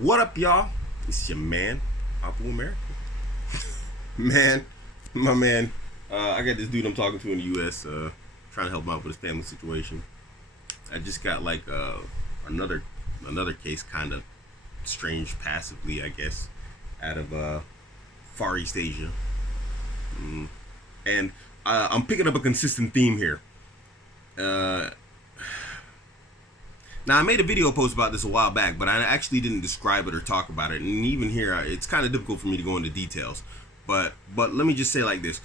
What up, y'all? It's your man, Abuamerican. Man, my man. I got this dude I'm talking to in the U.S. Trying to help him out with his family situation. I just got like another case, kind of strange, passively, I guess, out of Far East Asia, and I'm picking up a consistent theme here. Now, I made a video post about this a while back, but I actually didn't describe it or talk about it. And even here, it's kind of difficult for me to go into details. But let me just say like this.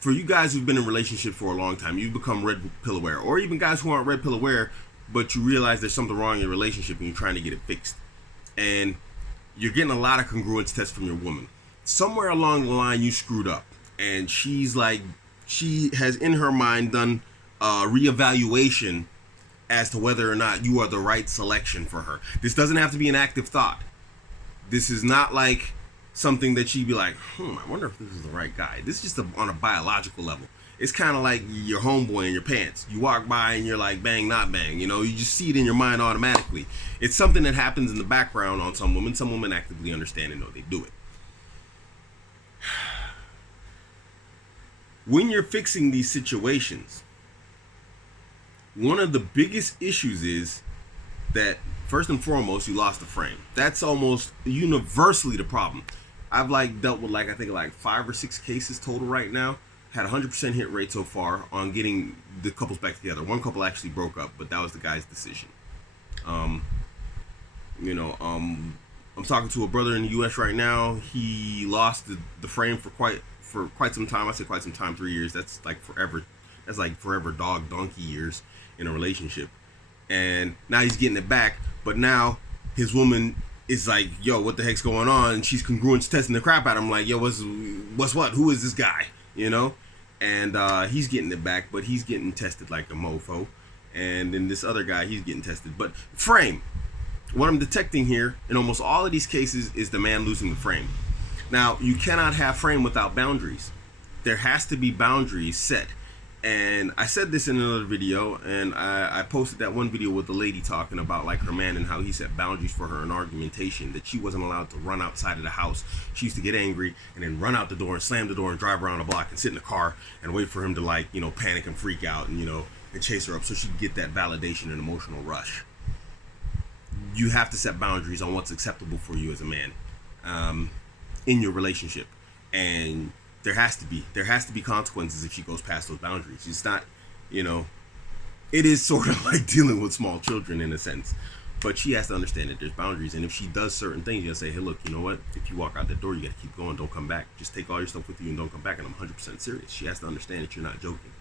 For you guys who've been in a relationship for a long time, you've become red pill aware. Or even guys who aren't red pill aware, but you realize there's something wrong in your relationship and you're trying to get it fixed. And you're getting a lot of congruence tests from your woman. Somewhere along the line, you screwed up. And she has in her mind done a reevaluation as to whether or not you are the right selection for her. This doesn't have to be an active thought. This is not like something that she'd be like, I wonder if this is the right guy. This is just on a biological level. It's kind of like your homeboy in your pants. You walk by and you're like, bang, not bang. You just see it in your mind automatically. It's something that happens in the background on some women. Some women actively understand and know they do it. When you're fixing these situations, one of the biggest issues is that, first and foremost, you lost the frame. That's almost universally the problem. I've dealt with I think 5 or 6 cases total right now. Had 100% hit rate so far on getting the couples back together. One couple actually broke up, but that was the guy's decision. I'm talking to a brother in the U.S. right now. He lost the frame for quite some time. I say quite some time, 3 years. That's like forever. That's like forever donkey years in a relationship. And now he's getting it back, but now his woman is like, yo, what the heck's going on? And she's congruence testing the crap out of him, like, yo, what's what? Who is this guy? And he's getting it back, but he's getting tested like a mofo. And then this other guy, he's getting tested. But frame, what I'm detecting here in almost all of these cases is the man losing the frame. Now, you cannot have frame without boundaries. There has to be boundaries set. And I said this in another video, and I posted that one video with the lady talking about her man and how he set boundaries for her in argumentation, that she wasn't allowed to run outside of the house. She used to get angry and then run out the door and slam the door and drive around the block and sit in the car and wait for him to panic and freak out and chase her up so she could get that validation and emotional rush. You have to set boundaries on what's acceptable for you as a man in your relationship. And there has to be consequences if she goes past those boundaries. It's not, it is sort of like dealing with small children in a sense, but she has to understand that there's boundaries. And if she does certain things, you gotta say, hey, look, you know what? If you walk out that door, you gotta keep going. Don't come back. Just take all your stuff with you and don't come back. And I'm 100% serious. She has to understand that you're not joking.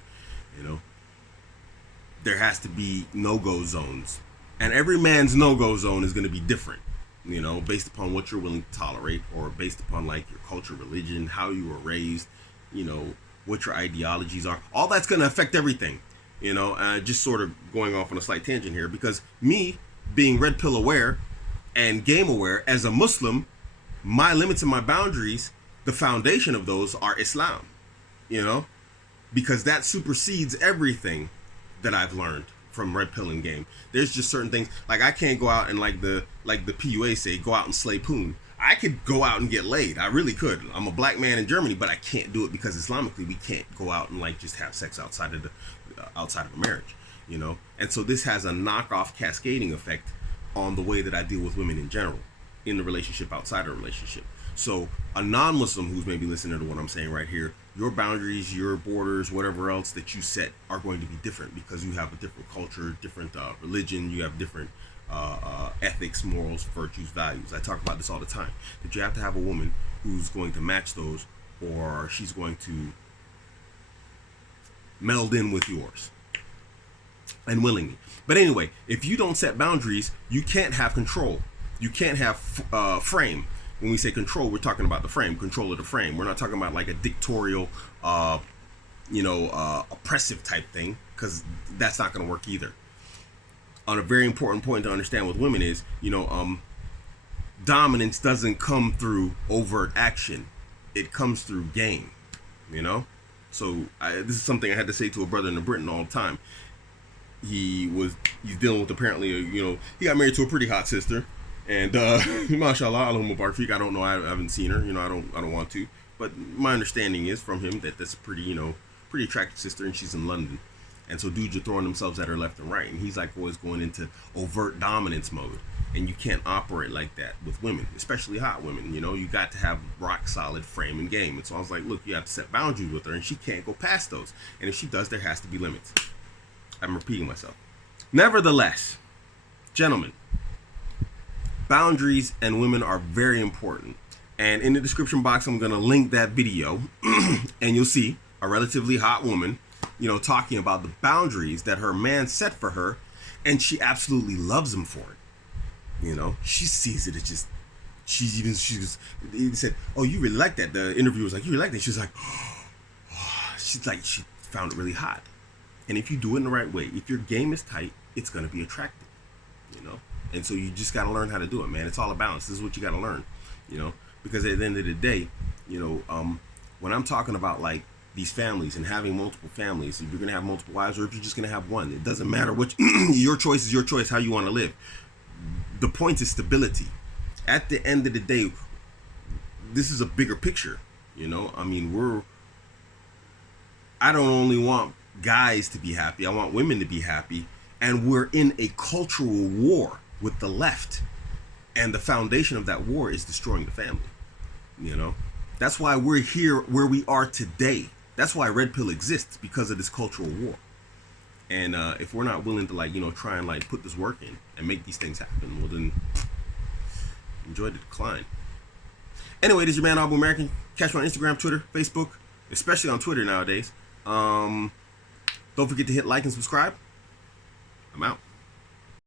There has to be no-go zones, and every man's no-go zone is going to be different. Based upon what you're willing to tolerate, or based upon your culture, religion, how you were raised, what your ideologies are. All that's going to affect everything, just sort of going off on a slight tangent here, because me being red pill aware and game aware as a Muslim, my limits and my boundaries, the foundation of those are Islam, because that supersedes everything that I've learned from red pill and game. There's just certain things, I can't go out and the PUA say, go out and slay poon. I could go out and get laid. I really could. I'm a black man in Germany, but I can't do it because Islamically we can't go out and just have sex outside of a marriage, And so this has a knockoff cascading effect on the way that I deal with women in general, in the relationship, outside of a relationship. So a non-Muslim who's maybe listening to what I'm saying right here, your boundaries, your borders, whatever else that you set are going to be different because you have a different culture, different religion, you have different ethics, morals, virtues, values. I talk about this all the time, that you have to have a woman who's going to match those, or she's going to meld in with yours, and willingly. But anyway, if you don't set boundaries, you can't have control. You can't have frame. When we say control, we're talking about the frame, control of the frame. We're not talking about a dictatorial, oppressive type thing, because that's not going to work either. On a very important point to understand with women is, dominance doesn't come through overt action. It comes through game, So this is something I had to say to a brother in Britain all the time. He's dealing with apparently, he got married to a pretty hot sister. And mashallah, Allahumma barik. I don't know. I haven't seen her. I don't want to. But my understanding is from him that that's a pretty attractive sister, and she's in London. And so dudes are throwing themselves at her left and right, and he's like always going into overt dominance mode. And you can't operate like that with women, especially hot women. You got to have rock solid frame and game. And so I was like, look, you have to set boundaries with her, and she can't go past those. And if she does, there has to be limits. I'm repeating myself. Nevertheless, gentlemen, boundaries and women are very important. And in the description box, I'm going to link that video, and you'll see a relatively hot woman, talking about the boundaries that her man set for her, and she absolutely loves him for it. She sees it as just, he said, oh, you really like that. The interviewer was like, you really like that. She was like, she found it really hot. And if you do it in the right way, if your game is tight, it's going to be attractive, And so you just got to learn how to do it, man. It's all a balance. This is what you got to learn, because at the end of the day, when I'm talking about like these families and having multiple families, if you're going to have multiple wives or if you're just going to have one, it doesn't matter which, your choice is your choice, how you want to live. The point is stability. At the end of the day, this is a bigger picture, I don't only want guys to be happy, I want women to be happy, and we're in a cultural war with the left, and the foundation of that war is destroying the family. That's why we're here where we are today. That's why Red Pill exists, because of this cultural war. And if we're not willing to try and put this work in and make these things happen, well then enjoy the decline. Anyway, this is your man Abuamerican. Catch me on Instagram, Twitter, Facebook, especially on Twitter nowadays. Don't forget to hit like and subscribe. I'm out.